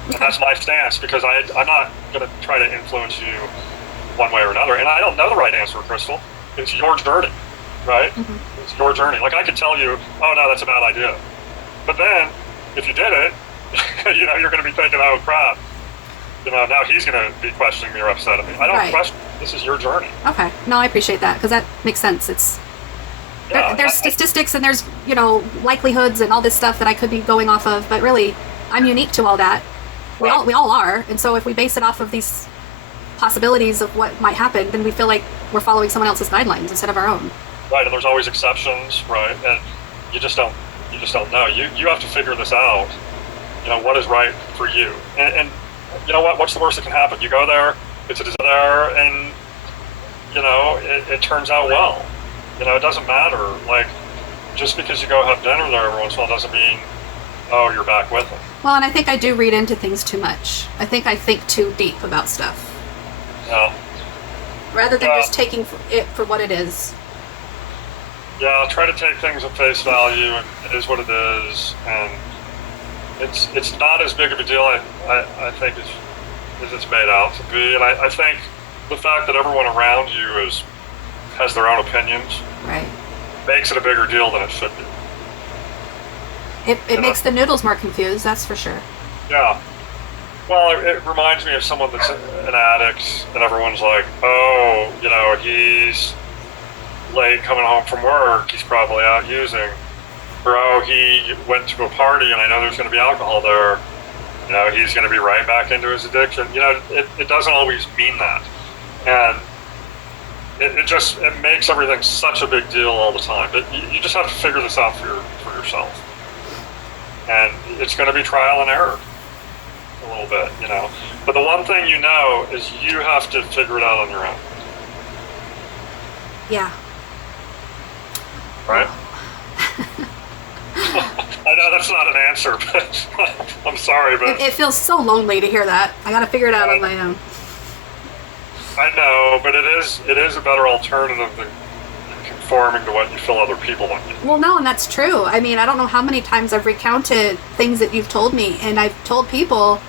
And that's my stance, because I'm not going to try to influence you one way or another. And I don't know the right answer, Crystal. It's your journey, right? Mm-hmm. It's your journey. Like, I could tell you, oh, no, that's a bad idea. But then, if you did it, you're going to be thinking, oh, crap. Now he's going to be questioning me or upset at me. I don't question. This is your journey. Okay. No, I appreciate that, because that makes sense. It's there's statistics and there's, likelihoods and all this stuff that I could be going off of, but really, I'm unique to all that. Right. We all are. And so if we base it off of these possibilities of what might happen, then we feel like we're following someone else's guidelines instead of our own. Right, and there's always exceptions, right? And you just don't know. You have to figure this out. What is right for you. And you know what? What's the worst that can happen? You go there, it's a disaster there, and it turns out well. It doesn't matter. Like, just because you go have dinner there every once in a while doesn't mean, oh, you're back with them. Well, and I think I do read into things too much. I think I think too deep about stuff. Yeah. Rather than just taking it for what it is. Yeah, try to take things at face value, and it is what it is, and it's not as big of a deal, I think, as it's made out to be. And I think the fact that everyone around you has their own opinions, right, makes it a bigger deal than it should be. It makes the noodles more confused, that's for sure. Yeah. Well, it reminds me of someone that's an addict, and everyone's like, oh, he's late coming home from work, he's probably out using. Or, oh, he went to a party, and I know there's going to be alcohol there. He's going to be right back into his addiction. It doesn't always mean that. And it makes everything such a big deal all the time. But you just have to figure this out for yourself. And it's going to be trial and error. A little bit, but the one thing is you have to figure it out on your own. Yeah. Right? I know that's not an answer, but I'm sorry, but it feels so lonely to hear that. I got to figure it out on my own. I know, but it is a better alternative than conforming to what you feel other people want you to do. Well, no, and that's true. I mean, I don't know how many times I've recounted things that you've told me, and I've told people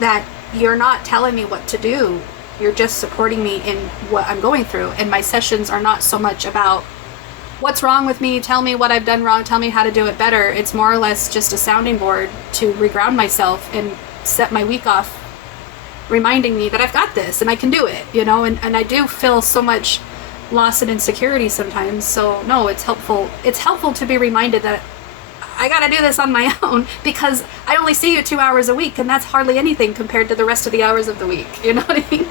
that you're not telling me what to do. You're just supporting me in what I'm going through. And my sessions are not so much about what's wrong with me, tell me what I've done wrong, tell me how to do it better. It's more or less just a sounding board to reground myself and set my week off reminding me that I've got this and I can do it, and I do feel so much loss and insecurity sometimes. So no, it's helpful. It's helpful to be reminded that I gotta do this on my own, because I only see you 2 hours a week, and that's hardly anything compared to the rest of the hours of the week. You know what I mean?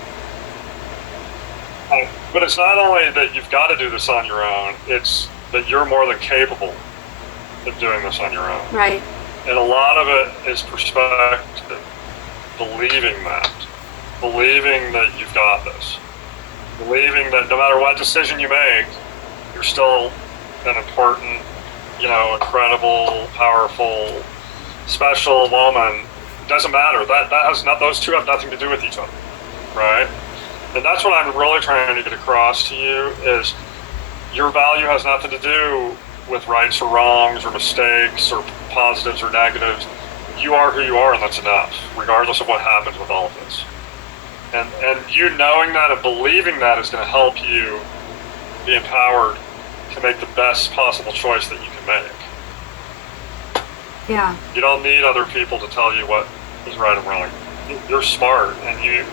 But it's not only that you've got to do this on your own, it's that you're more than capable of doing this on your own. Right. And a lot of it is perspective, believing that you've got this, believing that no matter what decision you make, you're still an important, incredible, powerful, special woman. It doesn't matter. That has not; those two have nothing to do with each other, right? And that's what I'm really trying to get across to you is your value has nothing to do with rights or wrongs or mistakes or positives or negatives. You are who you are, and that's enough, regardless of what happens with all of this. And you knowing that and believing that is going to help you be empowered to make the best possible choice that you can make. Yeah. You don't need other people to tell you what is right and wrong. You're smart, and you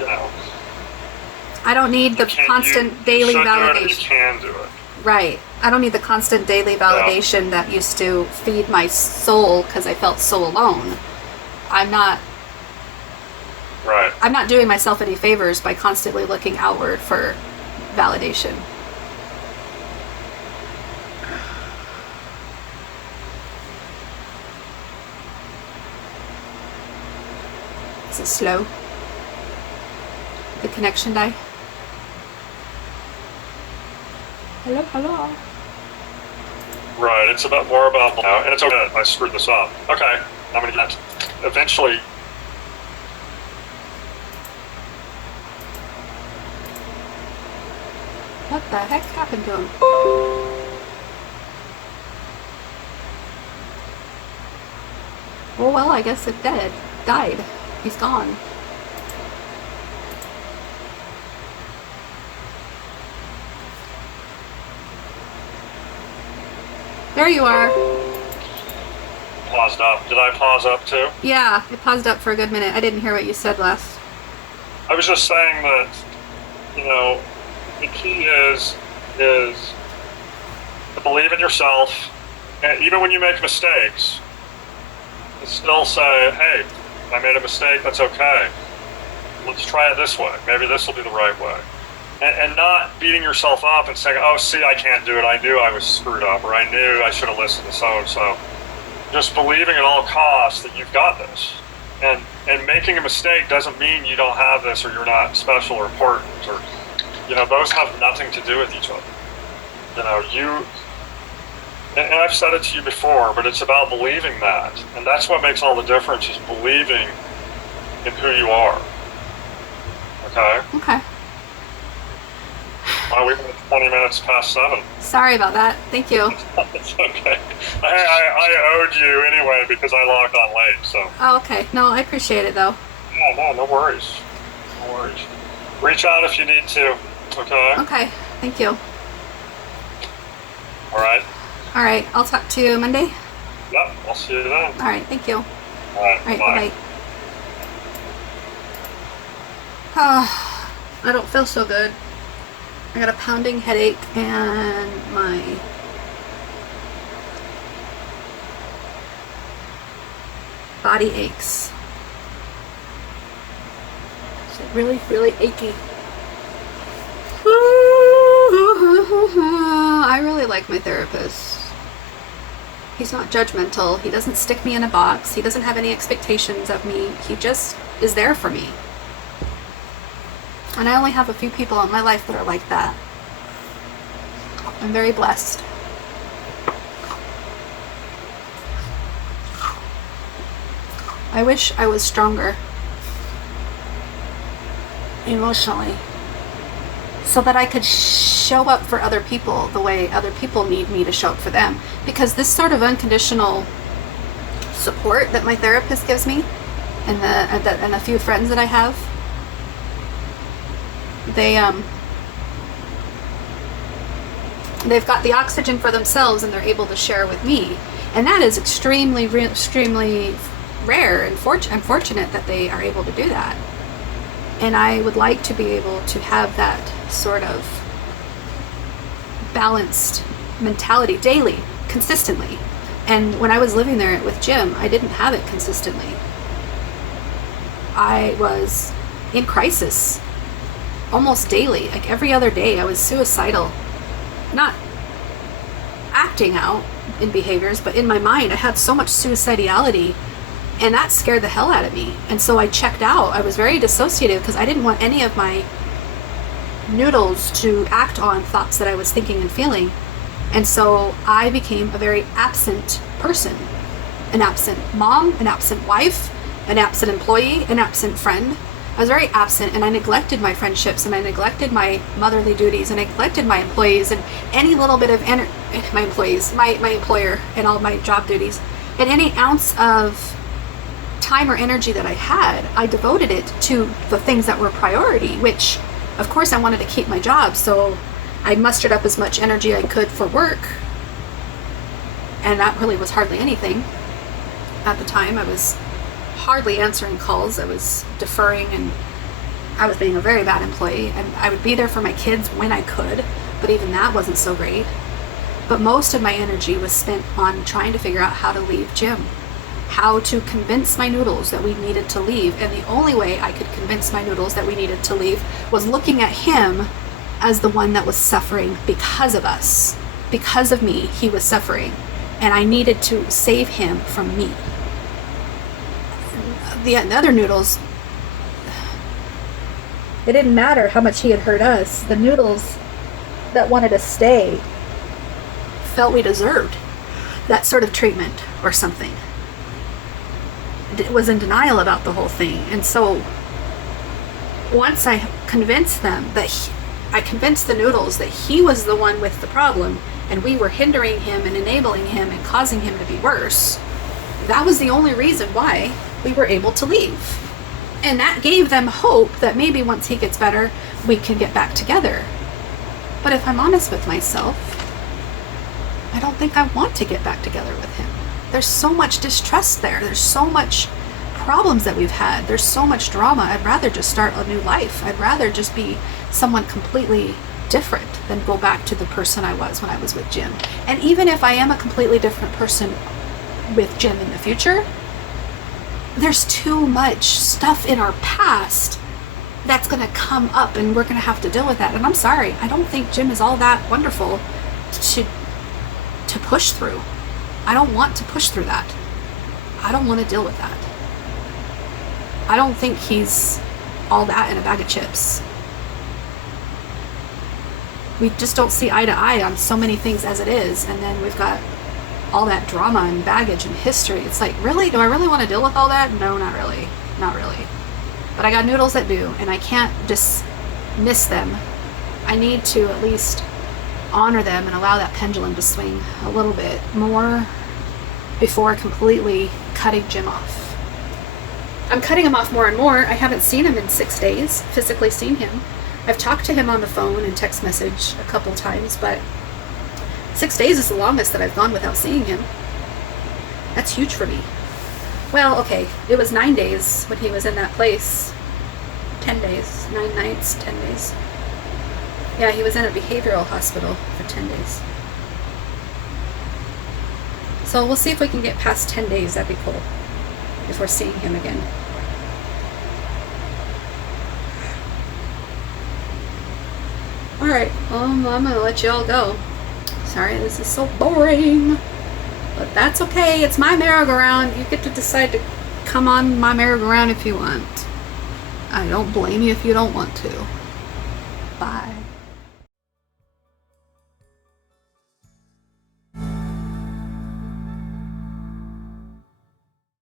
know. I don't need the constant daily validation. You can do it. Right. I don't need the constant daily validation that used to feed my soul because I felt so alone. I'm not doing myself any favors by constantly looking outward for validation. Is it slow? The connection die? Hello. Right, it's more about now, and it's okay. I screwed this up. Okay, I'm gonna get eventually. What the heck happened to him? Well, I guess it died. He's gone. There you are. Paused up. Did I pause up too? Yeah, it paused up for a good minute. I didn't hear what you said last. I was just saying that, the key is to believe in yourself, and even when you make mistakes, to still say, hey, I made a mistake, that's okay. Let's try it this way. Maybe this will be the right way. And not beating yourself up and saying, oh, see, I can't do it. I knew I was screwed up, or I knew I should have listened to so-and-so. Just believing at all costs that you've got this. And making a mistake doesn't mean you don't have this or you're not special or important. Or, those have nothing to do with each other. And I've said it to you before, but it's about believing that. And that's what makes all the difference, is believing in who you are. Okay? Okay. Wow, we went 20 minutes past 7. Sorry about that. Thank you. It's okay. I owed you anyway because I logged on late, so. Oh, okay. No, I appreciate it, though. Yeah, no worries. No worries. Reach out if you need to, okay? Okay. Thank you. All right. All right. I'll talk to you Monday. Yep, I'll see you then. All right. Thank you. All right, bye. bye. I don't feel so good. I got a pounding headache and my body aches. It's really, really achy. I really like my therapist. He's not judgmental. He doesn't stick me in a box. He doesn't have any expectations of me. He just is there for me. And I only have a few people in my life that are like that. I'm very blessed. I wish I was stronger emotionally so that I could show up for other people the way other people need me to show up for them. Because this sort of unconditional support that my therapist gives me and a few friends that I have, they've got the oxygen for themselves and they're able to share with me, and that is extremely rare, and I'm fortunate that they are able to do that. And I would like to be able to have that sort of balanced mentality daily, consistently. And when I was living there with Jim, I didn't have it consistently. I was in crisis almost daily. Like every other day I was suicidal. Not acting out in behaviors, but in my mind I had so much suicidality, and that scared the hell out of me. And so I checked out. I was very dissociative because I didn't want any of my noodles to act on thoughts that I was thinking and feeling. And so I became a very absent person. An absent mom, an absent wife, an absent employee, an absent friend. I was very absent, and I neglected my friendships, and I neglected my motherly duties, and I neglected my employees, and any little bit of my employees, my employer, and all my job duties, and any ounce of time or energy that I had, I devoted it to the things that were priority, which of course I wanted to keep my job, so I mustered up as much energy I could for work, and that really was hardly anything. At the time, I was hardly answering calls, I was deferring, and I was being a very bad employee, and I would be there for my kids when I could, but even that wasn't so great. But most of my energy was spent on trying to figure out how to leave Jim, how to convince my noodles that we needed to leave, and the only way I could convince my noodles that we needed to leave was looking at him as the one that was suffering because of us. Because of me, he was suffering, and I needed to save him from me. The other noodles, it didn't matter how much he had hurt us. The noodles that wanted to stay felt we deserved that sort of treatment or something. It was in denial about the whole thing. And so once I convinced them that I convinced the noodles that he was the one with the problem, and we were hindering him and enabling him and causing him to be worse, that was the only reason why we were able to leave. And that gave them hope that maybe once he gets better, we can get back together. But if I'm honest with myself, I don't think I want to get back together with him. There's so much distrust there. There's so much problems that we've had. There's so much drama. I'd rather just start a new life. I'd rather just be someone completely different than go back to the person I was when I was with Jim. And even if I am a completely different person with Jim in the future, there's too much stuff in our past that's going to come up, and we're going to have to deal with that. And I'm sorry, I don't think Jim is all that wonderful to push through. I don't want to push through that. I don't want to deal with that. I don't think he's all that in a bag of chips. We just don't see eye to eye on so many things as it is, and then we've got all that drama and baggage and history. It's like, really? Do I really want to deal with all that? No, not really. Not really. But I got noodles that do, and I can't dismiss them. I need to at least honor them and allow that pendulum to swing a little bit more before completely cutting Jim off. I'm cutting him off more and more. I haven't seen him in 6 days, physically seen him. I've talked to him on the phone and text message a couple times, but 6 days is the longest that I've gone without seeing him. That's huge for me. Well, okay, it was 9 days when he was in that place. 10 days, 9 nights, 10 days. Yeah, he was in a behavioral hospital for 10 days. So we'll see if we can get past 10 days. That'd be cool. If we're seeing him again. Alright, I'm gonna let you all go. Sorry, this is so boring. But that's okay. It's my merry-go-round. You get to decide to come on my merry-go-round if you want. I don't blame you if you don't want to. Bye.